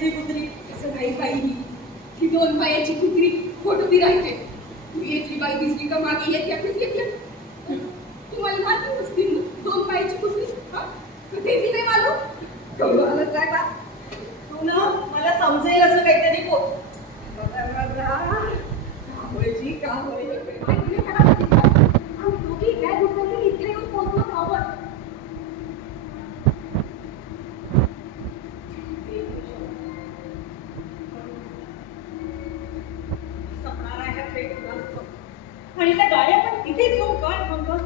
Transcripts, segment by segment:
दिसली कुत्री. असं नाही बाई, ही 2 पायाची कुत्री फोटो बी राहते. मी येतली बाई दिसली का मागे येते. तुम्हाला माहिती नसतील ना 2 पायाची कुत्री? ते बी नाही मालूम. कळलं काय बा? तू ना मला समजेल असं काहीतरी बोल. का होईल आणि त्या गाड्या पण तिथेच येऊन काय म्हणतात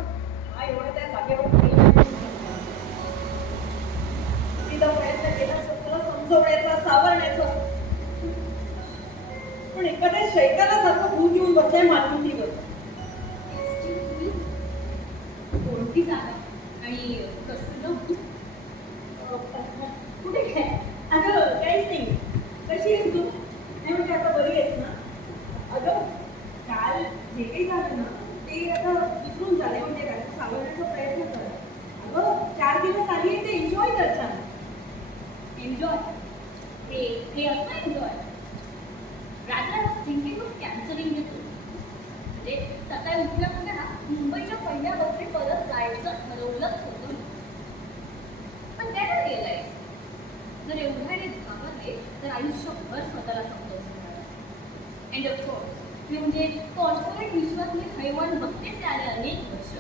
काय एवढं त्या जागेवर तिला प्रयत्न केला स्वतःला समजवण्याचा, सावरण्याचा, पण एखाद्या शैतानासारखं भूत येऊन बसलाय मालमतीवर. कोणती जागा आणि कसलं कुठे काय? अगं काहीच नाही. कशी आहेस तू? नाही म्हणजे आता बरी आहेस ना? अगं काल जे काही झालं ना ते आता विसरून झाले, म्हणजे काय सावरण्याचा प्रयत्न कर. अगं 4 दिवस आली ते एन्जॉय कर छान. एन्जॉय? हे असं enjoy? Rather I was thinking of cancelling it. म्हणजे सकाळी उठल्यामुळे ना मुंबईच्या पहिल्या बसने परत जायचं ठरवलंच होतं. पण त्याला रिअलाइज जर एवढ्याने घाबरले तर आयुष्यभर स्वतःला समजवू शकणार. अँड ऑफकोर्स मी म्हणजे कॉर्पोरेट विश्वात मी हैवान बघतेच आले अनेक वर्ष.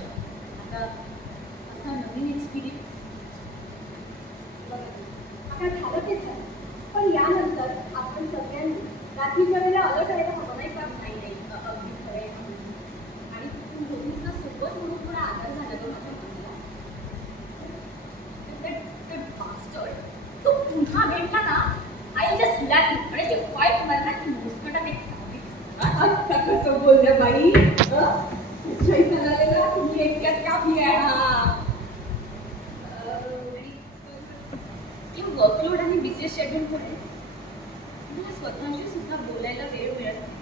आता असा नवीन एक्सपिरियन्स आता झालं ते झालं, पण यानंतर आपण सगळ्यांनी रात्रीच्या वेळेला अलर्ट राहायला हवं नाही का? नाही नाही अगदी खरं आहे. आणि तू दोघींना सोबत म्हणून थोडा आधार झाला तो माझ्या मनाला. तो पुन्हा भेटला ना आय जस्ट लॅक यू. आणि जे वाईट मारणार की मुस्कटात एक आता कसं बोलल्या बाई? शैतानाला तुम्ही एकट्याच कापली आहे. वर्कलोड आणि बिझी शेड्यूलमुळे मला स्वतःशी सुद्धा बोलायला वेळ मिळत नाही.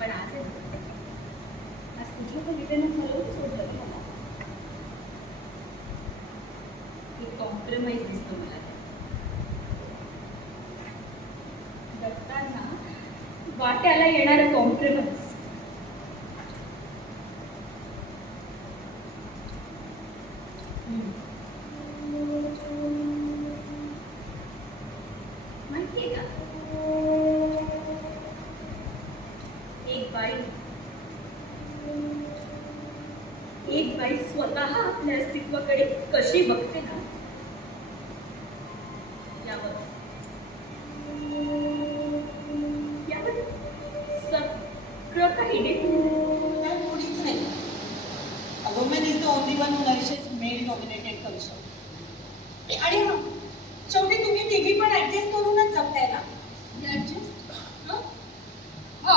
पण आज तुझ्या पलीकडनं ठरवून सोडलं मला. कॉम्प्रोमाइज दिसतो मला. बघताना वाट्याला येणारं कॉम्प्रोमाइज. माहितीये का एक बाई स्वतः आपल्या अस्तित्वाकडे कशी बघते ना यावर सगळं काही त्यात कोणीच नाही. A woman is the only one who nourishes male-dominated culture. आणि हा शेवटी तुम्ही तिघी पण ऍडजस्ट करूनच जगताय ना? ऍडजस्ट? हो,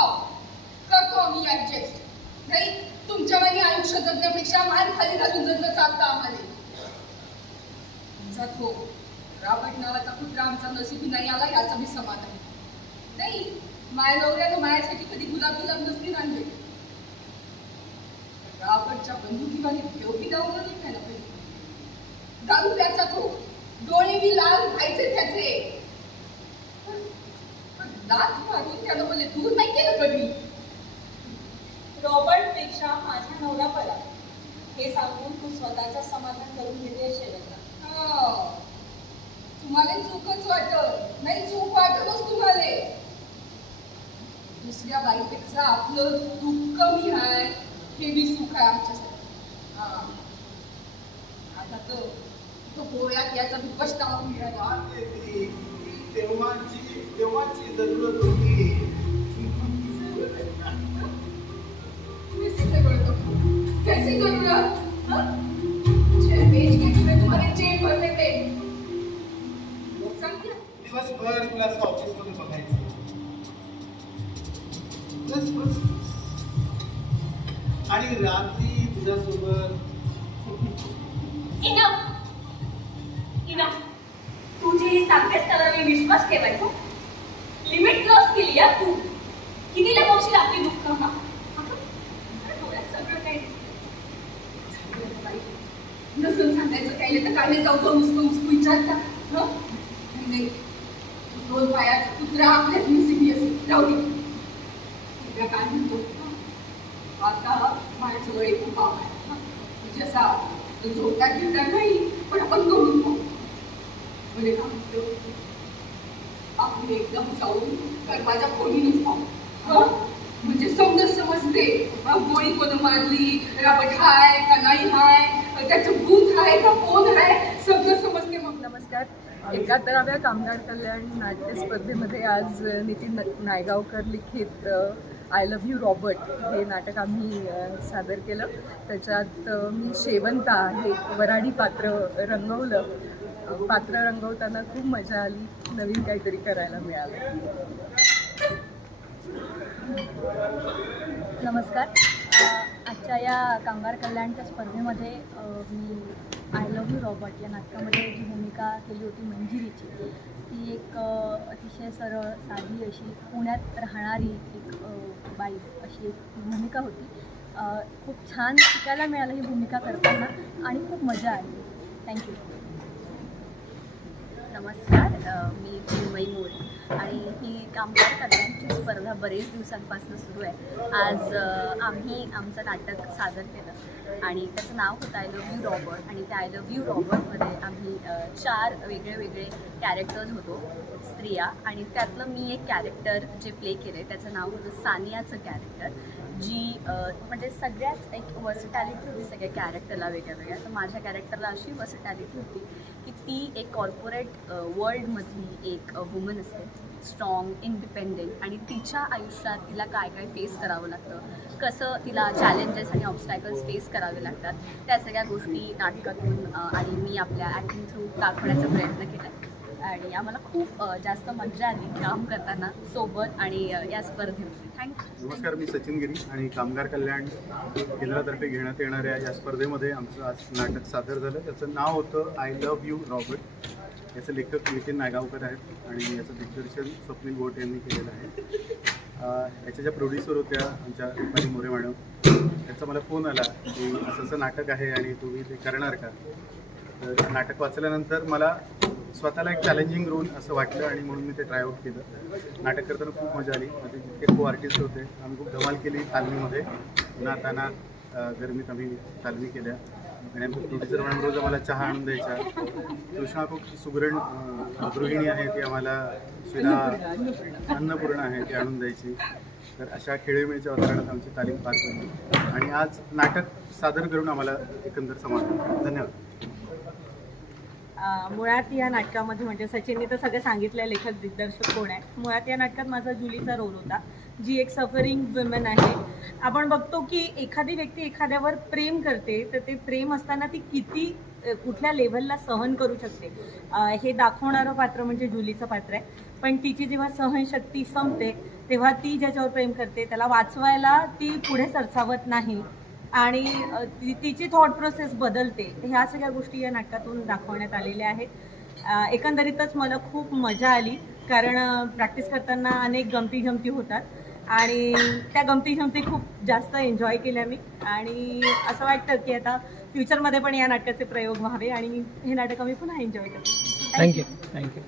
करतो आम्ही ऍडजस्ट. नाही तुमच्या वाणी आयुष्य जगण्यापेक्षा मान खाली घालून जगणं चालतं आम्हाला. तुमचा तो राबट नावाचा कुत्रा आमचा नशिबी नाही आला याचा मी समाधान. नाही माया नवऱ्यानं मायासाठी कधी गुलाब नसतील आणले. राबटच्या बंदुकीवाने ठेवकी जाऊन नाही खायला पाहिजे. दारू प्याचा तो डोळे बी लाल व्हायचे त्याचे. दात मारून त्यानं मला दूर नाही केलं कधी. रॉबर्टपेक्षा माझा नवरा बरा हे सांगून तू स्वतःचं समाधान करून घेते शेवटला. तुम्हाला चूकच वाटत नाही. चूक वाटतच तुम्हाला. दुसऱ्या बाईपेक्षा आपलं दुःख कमी आहे हे बी सुख आहे आमच्यासाठी. आता तो पोळ्यात याचा बी पछतावा मिळाला. तेव्हाची जरूरत होती. कैसी जरूरत? तुम्हाला चेन भरले ते दिवसभर तुला ऑफिस मध्ये बघायचं. बस आणि रात्री तुझ्यासोबत. तू जे सांगतेस त्याला मी विश्वास ठेवायचो. लिमिट क्रॉस केली या तू. किती लपवशील आपली दुःख? डोळ्यात सगळं काही नसून सांगायचं काही तर काय जाऊ नुसतं विचारता. नाही, 2 पायाचा कुत्रा आपल्याच नशिबी असेल. जाऊ दे. उद्या काय म्हणतो? आता माझं वय खूप आहे. जसा तो झोपता घेता नाही, पण आपण गमून पाहू. म्हणजे काय म्हणतो? आपण एकदम जाऊन कर्माच्या खोलीनच पाहू. म्हणजे समजते गोळी कोण मारली, राबट हाय का नाही हाय, त्याचं भूत आहे का कोण आहे, सगळं समजते. मग नमस्कार. 71व्या कामगार कल्याण नाट्य स्पर्धेमध्ये आज नितीन नायगावकर लिखित आय लव्ह यू रॉबर्ट हे नाटक आम्ही सादर केलं. त्याच्यात मी शेवंता हे वऱ्हाडी पात्र रंगवलं. पात्र रंगवताना खूप मजा आली, नवीन काहीतरी करायला मिळालं. नमस्कार. आजच्या या कामगार कल्याणच्या स्पर्धेमध्ये मी आय लव्ह यू रॉबर्ट या नाटकामध्ये जी भूमिका केली होती मंजिरीची, ती एक अतिशय सरळ साधी अशी पुण्यात राहणारी एक बाई अशी एक भूमिका होती. खूप छान शिकायला मिळालं ही भूमिका करताना आणि खूप मजा आली. थँक्यू. नमस्कार, मी चिन्मयी मोरे आणि ही कामगार कल्याणची स्पर्धा बरेच दिवसांपासून सुरू आहे. आज आम्ही आमचं नाटक सादर केलं आणि त्याचं नाव होतं आय लव्ह यू रॉबर्ट. आणि त्या आय लव्ह यू रॉबर्टमध्ये आम्ही 4 वेगळे कॅरेक्टर्स होतो, स्त्रिया. आणि त्यातलं मी एक कॅरेक्टर जे प्ले केलं आहे त्याचं नाव होतं सानियाचं कॅरेक्टर, जी म्हणजे सगळ्याच एक वर्सटॅलिटी होती सगळ्या कॅरेक्टरला वेगळ्या. तर माझ्या कॅरेक्टरला अशी वर्सटॅलिटी होती की ती एक कॉर्पोरेट वर्ल्डमधली एक वुमन असते, स्ट्रॉंग, इंडिपेंडेंट. आणि तिच्या आयुष्यात तिला काय काय फेस करावं लागतं, कसं तिला चॅलेंजेस आणि ऑब्स्टॅकल्स फेस करावे लागतात, त्या सगळ्या गोष्टी नाटकातून आणि मी आपल्या ॲक्टिंग थ्रू दाखवण्याचा प्रयत्न केला आहे. आणि आम्हाला खूप जास्त मजा आली काम करताना सोबत आणि या स्पर्धेमध्ये. थँक्यू. नमस्कार, मी सचिन गिरी आणि कामगार कल्याण केंद्रातर्फे घेण्यात येणाऱ्या या स्पर्धेमध्ये आमचं आज नाटक सादर झालं. त्याचं नाव होतं आय लव्ह यू रॉबर्ट. याचं लेखक नितीन नायगावकर आहेत आणि याचं दिग्दर्शन स्वप्नील गोट यांनी केलेलं आहे. याच्या ज्या प्रोड्युसर होत्या आमच्या रुपाली मोरे मॅडम, त्याचा मला फोन आला की असं नाटक आहे आणि तुम्ही ते करणार का. तर नाटक वाचल्यानंतर मला स्वतःला एक चॅलेंजिंग रोल असं वाटलं आणि म्हणून मी ते ट्रायआउट केलं. नाटक करताना खूप मजा आली. माझे जितके को आर्टिस्ट होते आम्ही खूप धमाल केली तालमीमध्ये. उन्हातानात गरमीत आम्ही तालमी केल्या आणि प्रोड्युसर मॅडम रोज आम्हाला चहा आणून द्यायच्या. कृष्णा खूप सुगरण गृहिणी आहे, ती आम्हाला शिरा अन्नपूर्ण आहे ती आणून द्यायची. तर अशा खेळीमेळीच्या वातावरणात आमची तालीम पार पडली आणि आज नाटक सादर करून आम्हाला एकंदर समाधान. धन्यवाद. मुळात या नाटकामध्ये म्हणजे सचिनने तर सगळं सांगितलं लेखक दिग्दर्शक कोण आहे. मुळात या नाटकात माझा जुलीचा रोल होता, जी एक सफरिंग वुमन आहे. आपण बघतो की एखादी व्यक्ती एखाद्यावर प्रेम करते तर ते प्रेम असताना ती किती कुठल्या लेव्हलला सहन करू शकते हे दाखवणारं पात्र म्हणजे जुलीचं पात्र आहे. पण तिची जेव्हा सहनशक्ती संपते तेव्हा ती ज्याच्यावर प्रेम करते त्याला वाचवायला ती पुढे सरसावत नाही आणि तिची थॉट प्रोसेस बदलते. ह्या सगळ्या गोष्टी या नाटकातून दाखवण्यात आलेल्या आहेत. एकंदरीतच मला खूप मजा आली कारण प्रॅक्टिस करताना अनेक गमती होतात आणि त्या गमती खूप जास्त एन्जॉय केल्या मी. आणि असं वाटतं की आता फ्युचरमध्ये पण या नाटकाचे प्रयोग व्हावे आणि हे नाटक आम्ही पुन्हा एन्जॉय करतो. थँक्यू.